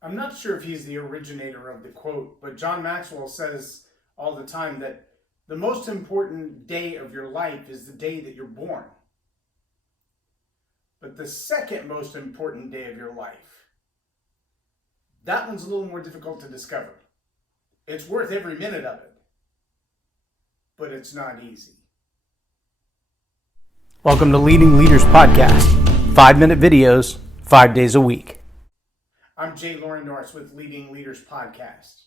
I'm not sure if he's the originator of the quote, but John Maxwell says all the time that the most important day of your life is the day that you're born. But the second most important day of your life, that one's a little more difficult to discover. It's worth every minute of it, but it's not easy. Welcome to Leading Leaders Podcast. 5-minute videos, 5 days a week. I'm J Loren Norris with Leading Leaders Podcast.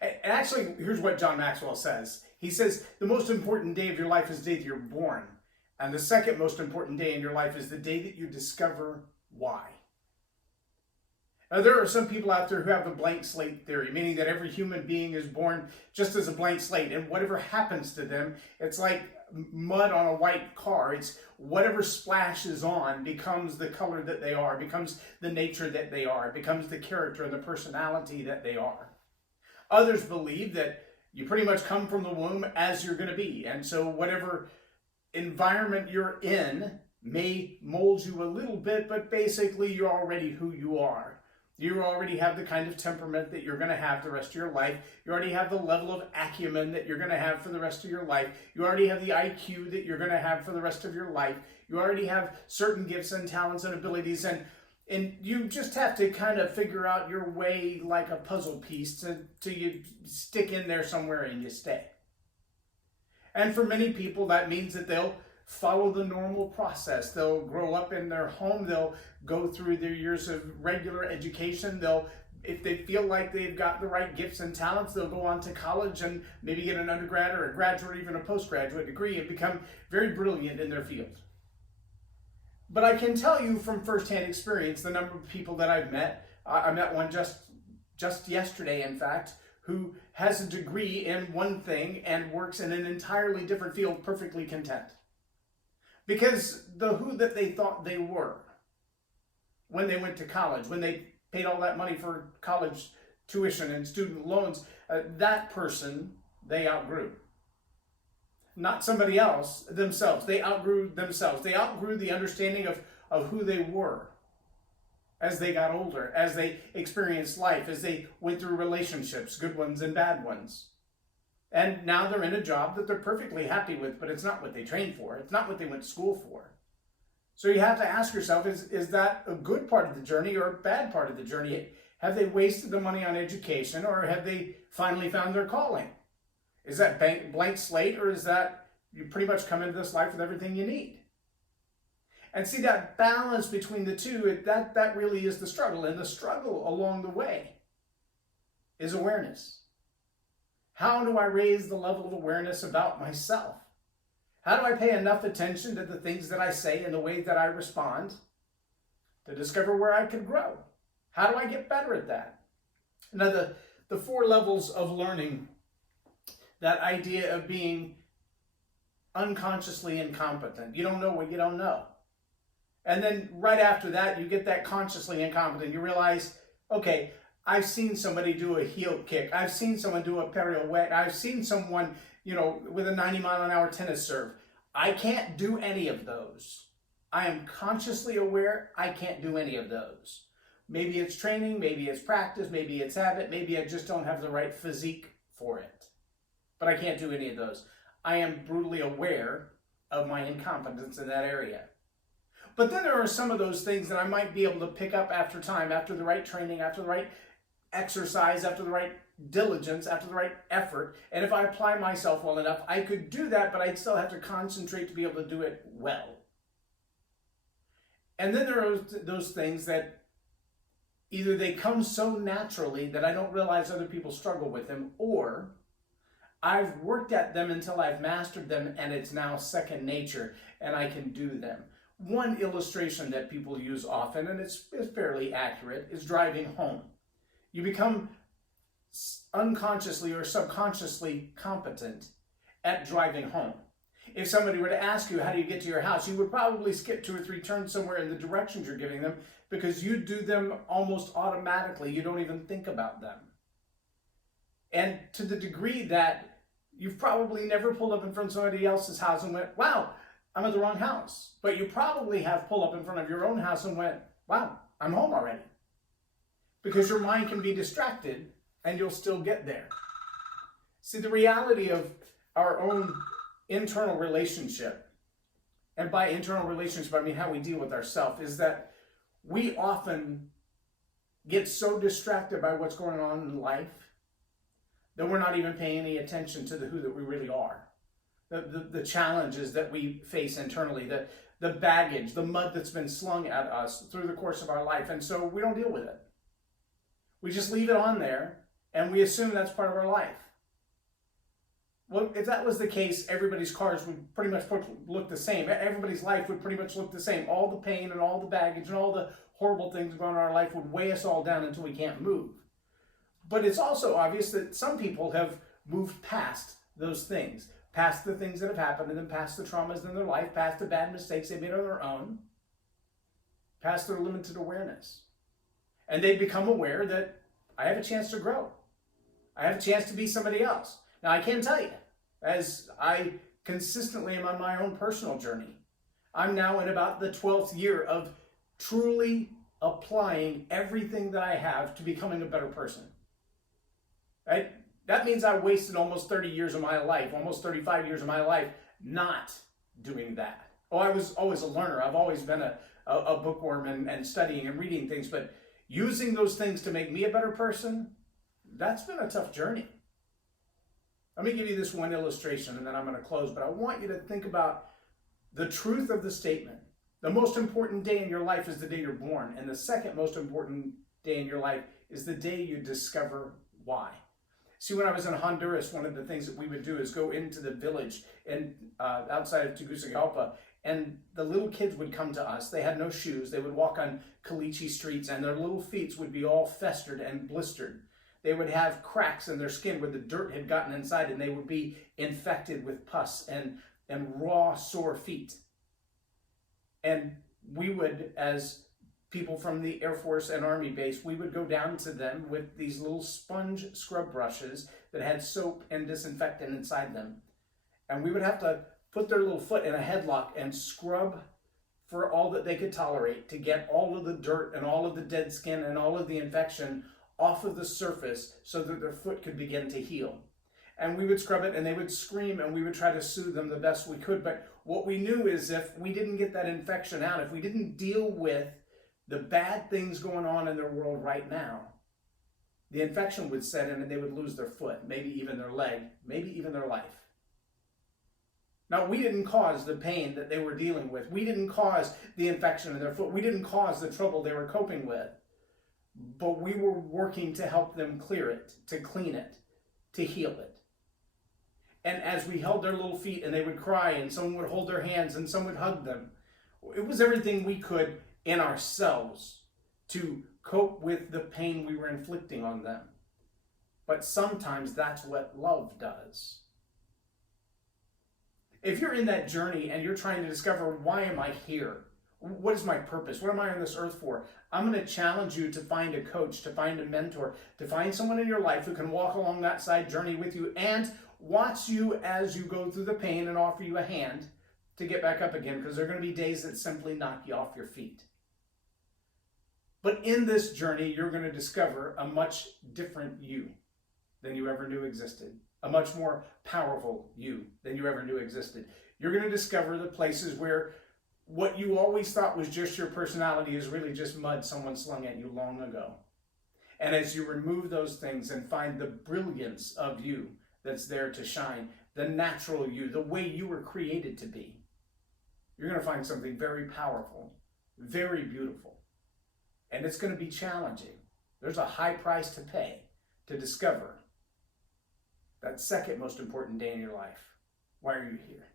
And actually, here's what John Maxwell says. He says, the most important day of your life is the day that you're born. And the second most important day in your life is the day that you discover why. Now, there are some people out there who have the blank slate theory, meaning that every human being is born just as a blank slate, and whatever happens to them, it's like mud on a white car. It's whatever splashes on becomes the color that they are, becomes the nature that they are, becomes the character and the personality that they are. Others believe that you pretty much come from the womb as you're going to be, and so whatever environment you're in may mold you a little bit, but basically you're already who you are. You already have the kind of temperament that you're going to have the rest of your life. You already have the level of acumen that you're going to have for the rest of your life. You already have the IQ that you're going to have for the rest of your life. You already have certain gifts and talents and abilities, and you just have to kind of figure out your way like a puzzle piece till you stick in there somewhere and you stay. And for many people, that means that they'll follow the normal process. They'll grow up in their home. They'll go through their years of regular education. If they feel like they've got the right gifts and talents, they'll go on to college and maybe get an undergrad or a graduate or even a postgraduate degree and become very brilliant in their field. But I can tell you from firsthand experience, the number of people that I've met, I met one just yesterday, in fact, who has a degree in one thing and works in an entirely different field, perfectly content. Because the who that they thought they were when they went to college, when they paid all that money for college tuition and student loans, that person they outgrew. Not somebody else, themselves. They outgrew themselves. They outgrew the understanding of who they were as they got older, as they experienced life, as they went through relationships, good ones and bad ones. And now they're in a job that they're perfectly happy with, but it's not what they trained for. It's not what they went to school for. So you have to ask yourself, is that a good part of the journey or a bad part of the journey? Have they wasted the money on education, or have they finally found their calling? Is that blank slate, or is that you pretty much come into this life with everything you need? And see, that balance between the two, that really is the struggle. And the struggle along the way is awareness. How do I raise the level of awareness about myself? How do I pay enough attention to the things that I say and the way that I respond to discover where I could grow? How do I get better at that? Now, the 4 levels of learning, that idea of being unconsciously incompetent. You don't know what you don't know. And then right after that, you get that consciously incompetent. You realize, okay, I've seen somebody do a heel kick. I've seen someone do a pirouette. I've seen someone, with a 90-mile-an-hour tennis serve. I can't do any of those. I am consciously aware I can't do any of those. Maybe it's training, maybe it's practice, maybe it's habit, maybe I just don't have the right physique for it. But I can't do any of those. I am brutally aware of my incompetence in that area. But then there are some of those things that I might be able to pick up after time, after the right training, after the right exercise, after the right diligence, after the right effort. And if I apply myself well enough, I could do that, but I'd still have to concentrate to be able to do it well. And then there are those things that either they come so naturally that I don't realize other people struggle with them, or I've worked at them until I've mastered them and it's now second nature and I can do them. One illustration that people use often, and it's fairly accurate, is driving home. You become unconsciously or subconsciously competent at driving home. If somebody were to ask you, how do you get to your house? You would probably skip 2 or 3 turns somewhere in the directions you're giving them because you do them almost automatically. You don't even think about them. And to the degree that you've probably never pulled up in front of somebody else's house and went, wow, I'm at the wrong house. But you probably have pulled up in front of your own house and went, wow, I'm home already. because your mind can be distracted and you'll still get there. See, the reality of our own internal relationship, and by internal relationship, I mean how we deal with ourselves, is that we often get so distracted by what's going on in life that we're not even paying any attention to who that we really are. The challenges that we face internally, the baggage, the mud that's been slung at us through the course of our life. And so we don't deal with it. We just leave it on there and we assume that's part of our life. Well, if that was the case, everybody's cars would pretty much look the same. Everybody's life would pretty much look the same. All the pain and all the baggage and all the horrible things going on in our life would weigh us all down until we can't move. But it's also obvious that some people have moved past those things, past the things that have happened to them, past the traumas in their life, past the bad mistakes they made on their own, past their limited awareness. And they've become aware that I have a chance to grow. I have a chance to be somebody else. Now, I can tell you, as I consistently am on my own personal journey, I'm now in about the 12th year of truly applying everything that I have to becoming a better person. Right? That means I wasted almost 30 years of my life, almost 35 years of my life, not doing that. Oh, I was always a learner. I've always been a bookworm and studying and reading things, but using those things to make me a better person, that's been a tough journey. Let me give you this one illustration and then I'm going to close, but I want you to think about the truth of the statement. The most important day in your life is the day you're born, and the second most important day in your life is the day you discover why. See, when I was in Honduras, one of the things that we would do is go into the village and outside of Tegucigalpa, and the little kids would come to us. They had no shoes. They would walk on caliche streets, and their little feet would be all festered and blistered. They would have cracks in their skin where the dirt had gotten inside, and they would be infected with pus and raw, sore feet. And we would, as people from the Air Force and Army base, we would go down to them with these little sponge scrub brushes that had soap and disinfectant inside them. And we would have to put their little foot in a headlock and scrub for all that they could tolerate to get all of the dirt and all of the dead skin and all of the infection off of the surface so that their foot could begin to heal. And we would scrub it and they would scream and we would try to soothe them the best we could. But what we knew is if we didn't get that infection out, if we didn't deal with the bad things going on in their world right now, the infection would set in and they would lose their foot, maybe even their leg, maybe even their life. Now, we didn't cause the pain that they were dealing with. We didn't cause the infection in their foot. We didn't cause the trouble they were coping with. But we were working to help them clear it, to clean it, to heal it. And as we held their little feet and they would cry and someone would hold their hands and someone would hug them, it was everything we could in ourselves to cope with the pain we were inflicting on them. But sometimes that's what love does. If you're in that journey and you're trying to discover, why am I here? What is my purpose? What am I on this earth for? I'm going to challenge you to find a coach, to find a mentor, to find someone in your life who can walk along that side journey with you and watch you as you go through the pain and offer you a hand to get back up again, because there are going to be days that simply knock you off your feet. But in this journey, you're going to discover a much different you than you ever knew existed. A much more powerful you than you ever knew existed. You're going to discover the places where what you always thought was just your personality is really just mud someone slung at you long ago. And as you remove those things and find the brilliance of you that's there to shine, the natural you, the way you were created to be, you're going to find something very powerful, very beautiful. And it's going to be challenging. There's a high price to pay to discover that second most important day in your life. Why are you here?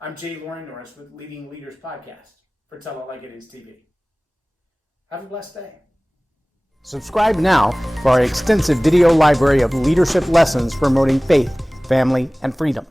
I'm J Loren Norris with Leading Leaders Podcast for Tell It Like It Is TV. Have a blessed day. Subscribe now for our extensive video library of leadership lessons promoting faith, family, and freedom.